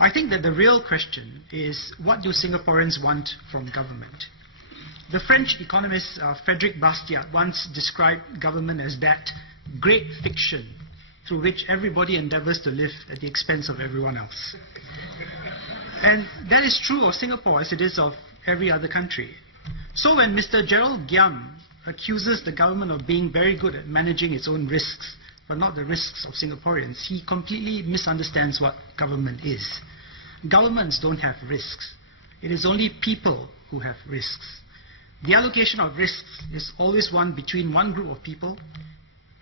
I think that the real question is, what do Singaporeans want from government? The French economist Frédéric Bastiat once described government as that great fiction through which everybody endeavors to live at the expense of everyone else. And that is true of Singapore as it is of every other country. So when Mr Gerald Giam accuses the government of being very good at managing its own risks, but not the risks of Singaporeans, he completely misunderstands what government is. Governments don't have risks. It is only people who have risks. The allocation of risks is always one between one group of people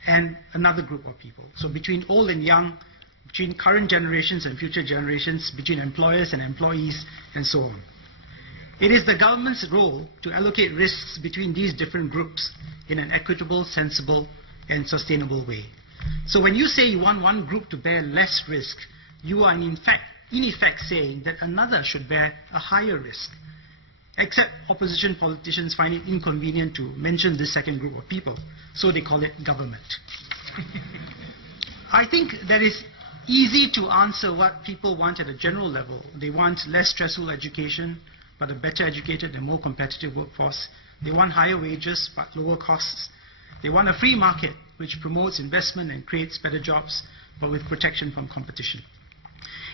and another group of people. So between old and young, between current generations and future generations, between employers and employees, and so on. It is the government's role to allocate risks between these different groups in an equitable, sensible, and sustainable way. So when you say you want one group to bear less risk, you are in effect saying that another should bear a higher risk. Except opposition politicians find it inconvenient to mention this second group of people, so they call it government. I think that it's easy to answer what people want at a general level. They want less stressful education, but a better educated and more competitive workforce. They want higher wages, but lower costs. They want a free market, which promotes investment and creates better jobs, but with protection from competition.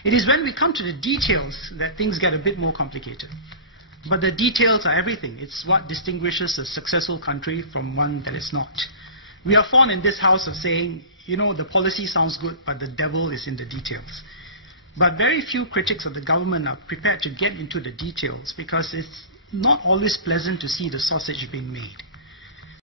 It is when we come to the details that things get a bit more complicated. But the details are everything. It's what distinguishes a successful country from one that is not. We are fond in this house of saying, you know, the policy sounds good, but the devil is in the details. But very few critics of the government are prepared to get into the details, because it's not always pleasant to see the sausage being made.